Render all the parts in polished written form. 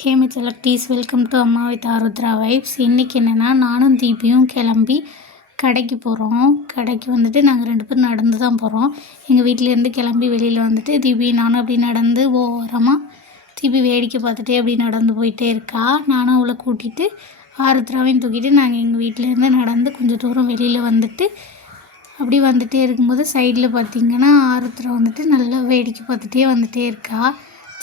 Hey my செலக்டீஸ், welcome to அம்மா with Arudra vibes. இன்றைக்கி என்னென்னா, நானும் தீபியும் கிளம்பி கடைக்கு போகிறோம். கடைக்கு வந்துட்டு நாங்கள் 2 பேரும் நடந்து தான் போகிறோம். எங்கள் வீட்டிலேருந்து கிளம்பி வெளியில் வந்துட்டு தீபி நானும் அப்படி நடந்து ஓரமாக தீபி வேடிக்கை பார்த்துட்டே அப்படி நடந்து போயிட்டே இருக்கா. நானும் அவளை கூட்டிகிட்டு ஆருத்ராவையும் தூக்கிட்டு நாங்கள் எங்கள் வீட்டிலேருந்து நடந்து கொஞ்சம் தூரம் வெளியில் வந்துட்டு அப்படி வந்துகிட்டே இருக்கும்போது சைடில் பார்த்திங்கன்னா ஆருத்ரா வந்துட்டு நல்லா வேடிக்கை பார்த்துட்டே வந்துகிட்டே இருக்கா.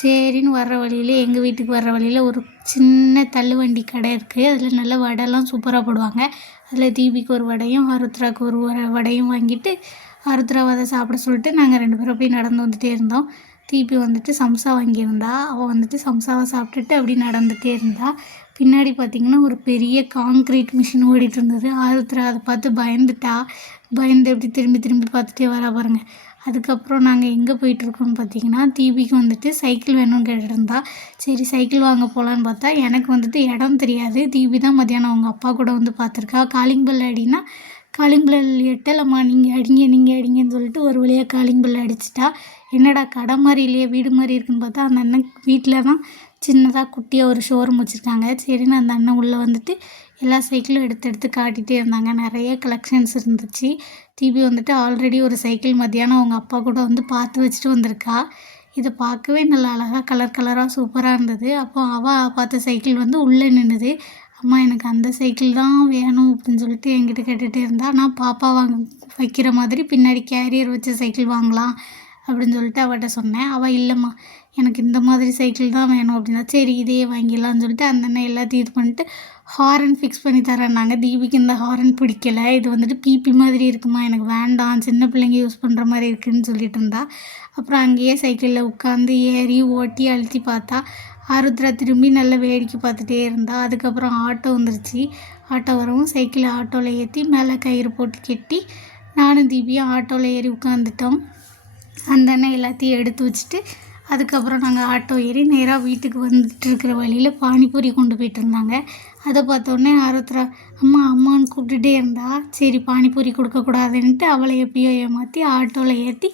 சரின்னு வர்ற வழியில் எங்கள் வீட்டுக்கு வர்ற வழியில் ஒரு சின்ன தள்ளுவண்டி கடை இருக்குது. அதில் நல்ல வடைலாம் சூப்பராக போடுவாங்க. அதில் தீபிக்கு ஒரு வடையும் ஆருத்ராவுக்கு ஒரு வடையும் வாங்கிட்டு ஆருத்ராவை அதை சாப்பிட சொல்லிட்டு நாங்கள் 2 பேரும் அப்படியே நடந்து வந்துகிட்டே இருந்தோம். தீபி வந்துட்டு சம்சா வாங்கியிருந்தா. அவள் வந்துட்டு சம்சாவை சாப்பிட்டுட்டு அப்படி நடந்துகிட்டே இருந்தா. பின்னாடி பார்த்திங்கன்னா ஒரு பெரிய காங்க்ரீட் மிஷின் ஓடிட்டு இருந்தது. ஆருத்ரா அதை பார்த்து பயந்து எப்படி திரும்பி திரும்பி பார்த்துட்டே வரா பாருங்கள். அதுக்கப்புறம் நாங்கள் எங்கே போயிட்டுருக்கோம்னு பார்த்தீங்கன்னா, தீபிக்கு வந்துட்டு சைக்கிள் வேணும்னு கேட்டுருந்தா. சரி சைக்கிள் வாங்க போகலான்னு பார்த்தா எனக்கு வந்துட்டு இடம் தெரியாது. தீபி தான் மத்தியானம் அவங்க அப்பா கூட வந்து பார்த்துருக்கா. காலிங் பெல் அடின்னா காலிங் பெல் எட்டலம்மா, நீங்கள் அடிங்கன்னு சொல்லிட்டு ஒரு வழியாக காலிங் பெல் அடிச்சிட்டா. என்னடா கடை மாதிரி இல்லையே, வீடு மாதிரி இருக்குன்னு பார்த்தா அந்த அண்ணன் வீட்டில் தான் சின்னதாக குட்டியாக ஒரு ஷோரூம் வச்சுருக்காங்க. சரின்னு அந்த அண்ணன் உள்ளே வந்துட்டு எல்லா சைக்கிளும் எடுத்து காட்டிகிட்டே இருந்தாங்க. நிறைய கலெக்ஷன்ஸ் இருந்துச்சு. தீபி வந்துட்டு ஆல்ரெடி ஒரு சைக்கிள் மத்தியானம் அவங்க அப்பா கூட வந்து பார்த்து வச்சுட்டு வந்திருக்கா. இதை பார்க்கவே நல்லா அழகாக கலராக சூப்பராக இருந்தது. அப்போ அவள் பார்த்த சைக்கிள் வந்து உள்ளே நின்றுது. அம்மா எனக்கு அந்த சைக்கிள் தான் வேணும் அப்படின்னு சொல்லிட்டு என்கிட்ட கேட்டுகிட்டே இருந்தா. நான் பாப்பா வைக்கிற மாதிரி பின்னாடி கேரியர் வச்ச சைக்கிள் வாங்கலாம் அப்படின்னு சொல்லிட்டு அவட்ட சொன்னேன். அவள் இல்லைம்மா எனக்கு இந்த மாதிரி சைக்கிள் தான் வேணும் அப்படின்னா. சரி இதையே வாங்கிடலான்னு சொல்லிட்டு அந்த அண்ணன் எல்லாத்தையும் இது பண்ணிட்டு ஹாரன் ஃபிக்ஸ் பண்ணி தரேன்னாங்க. தீபிக்கு இந்த ஹாரன் பிடிக்கலை, இது வந்துட்டு பிபி மாதிரி இருக்குமா, எனக்கு வேண்டாம், சின்ன பிள்ளைங்க யூஸ் பண்ணுற மாதிரி இருக்குதுன்னு சொல்லிட்டு இருந்தா. அப்புறம் அங்கேயே சைக்கிளில் உட்காந்து ஏறி ஓட்டி அழுத்தி பார்த்தா. ஆருத்ரா திரும்பி நல்லா வேடிக்கை பார்த்துட்டே இருந்தா. அதுக்கப்புறம் ஆட்டோ வந்துருச்சு. ஆட்டோ வரவும் சைக்கிளை ஆட்டோவில் ஏற்றி மேலே கயிறு போட்டு கட்டி நானும் தீபியும் ஆட்டோவில் ஏறி உட்காந்துட்டோம். அந்த அண்ணன் எல்லாத்தையும் எடுத்து வச்சுட்டு அதுக்கப்புறம் நாங்கள் ஆட்டோ ஏறி நேராக வீட்டுக்கு வந்துட்டு இருக்கிற வழியில் பானிபூரி கொண்டு போயிட்டு இருந்தாங்க. அதை பார்த்தோன்னே ஆருத்ரா அம்மான்னு கூப்பிட்டுட்டே இருந்தா. சரி பானிபூரி கொடுக்கக்கூடாதுன்ட்டு அவளை எப்படியோ ஏமாற்றி ஆட்டோவில் ஏற்றி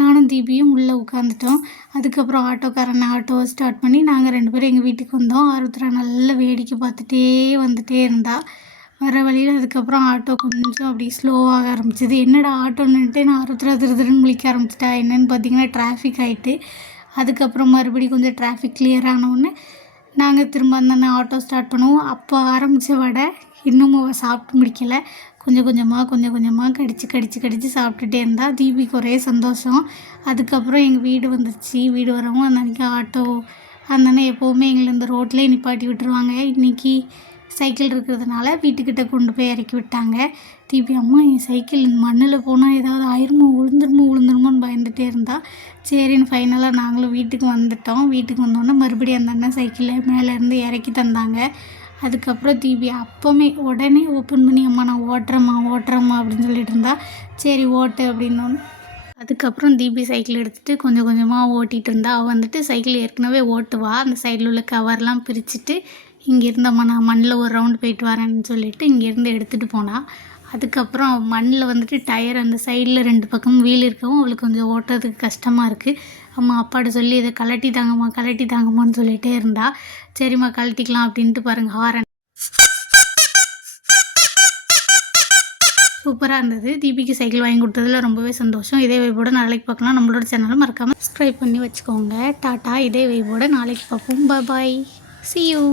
நானும் தீபியும் உள்ளே உட்காந்துட்டோம். அதுக்கப்புறம் ஆட்டோக்காரனை ஆட்டோவை ஸ்டார்ட் பண்ணி நாங்கள் 2 பேரும் எங்கள் வீட்டுக்கு வந்தோம். ஆருத்ரா நல்லா வேடிக்கை பார்த்துட்டே வந்துட்டே இருந்தா. வர வழியில் அதுக்கப்புறம் ஆட்டோ கொஞ்சம் அப்படி ஸ்லோவாக ஆரம்பிச்சிது. என்னடா ஆட்டோன்னுட்டு நான் ஆருத்ரா திருன்னு முழிக்க ஆரம்பிச்சிட்டா. என்னென்னு பார்த்தீங்கன்னா டிராஃபிக் ஆகிட்டு. அதுக்கப்புறம் மறுபடியும் கொஞ்சம் டிராஃபிக் கிளியர் ஆனவுடனே நாங்கள் திரும்ப அந்த ஆட்டோ ஸ்டார்ட் பண்ணுவோம். அப்போ ஆரம்பித்த வடை இன்னும் அவள் சாப்பிட்டு முடிக்கலை. கொஞ்சம் கொஞ்சமாக கடிச்சு சாப்பிட்டுட்டே இருந்தா. தீபிக்கு ஒரே சந்தோஷம். அதுக்கப்புறம் எங்கள் வீடு வந்துருச்சு. வீடு வரவும் அன்றைக்கி ஆட்டோ அந்த அண்ணன் எப்போவுமே எங்களை இந்த ரோட்லேயே நிப்பாட்டி விட்டுருவாங்க. இன்றைக்கி சைக்கிள் இருக்கிறதுனால வீட்டுக்கிட்ட கொண்டு போய் இறக்கி விட்டாங்க. தீபி அம்மா என் சைக்கிள் மண்ணில் போனால் ஏதாவது விழுந்துருமோன்னு பயந்துகிட்டே இருந்தா. சரின்னு ஃபைனலாக நாங்களும் வீட்டுக்கு வந்துட்டோம். வீட்டுக்கு வந்தோடனே மறுபடியும் அந்த அண்ணன் சைக்கிளில் மேலேருந்து இறக்கி தந்தாங்க. அதுக்கப்புறம் தீபி அப்போவுமே உடனே ஓப்பன் பண்ணி அம்மா நான் ஓட்டுறேம்மா அப்படின்னு சொல்லிட்டு இருந்தா. சரி ஓட்டு அப்படின்னோன்னு அதுக்கப்புறம் தீபி சைக்கிள் எடுத்துகிட்டு கொஞ்சம் கொஞ்சமாக ஓட்டிகிட்டு இருந்தா. அவள் வந்துட்டு சைக்கிள் ஏற்கனவே ஓட்டுவா. அந்த சைடில் உள்ள கவர்லாம் பிரிச்சுட்டு இங்கேருந்து அம்மா நான் மண்ணில் ஒரு ரவுண்டு போயிட்டு வரேன்னு சொல்லிவிட்டு இங்கேருந்து எடுத்துகிட்டு போனாள். அதுக்கப்புறம் மண்ணில் வந்துட்டு டயர் அந்த சைடில் 2 பக்கம் வீல் இருக்கவும் அவளுக்கு கொஞ்சம் ஓட்டுறதுக்கு கஷ்டமாக இருக்குது. அம்மா அப்பாட்ட சொல்லி இதை கழட்டி தாங்கம்மான்னு சொல்லிகிட்டே இருந்தா. சரிம்மா கழட்டிக்கலாம் அப்படின்ட்டு பாருங்கள் ஹாரன் சூப்பராக இருந்தது. தீபிக்கு சைக்கிள் வாங்கி கொடுத்ததில் ரொம்பவே சந்தோஷம். இதே வைப்போட நாளைக்கு பார்க்கலாம். நம்மளோட சேனலை மறக்காமல் சப்ஸ்கிரைப் பண்ணி வச்சுக்கோங்க. டாட்டா. இதே வைப்போட நாளைக்கு பார்ப்போம். பாய். See you.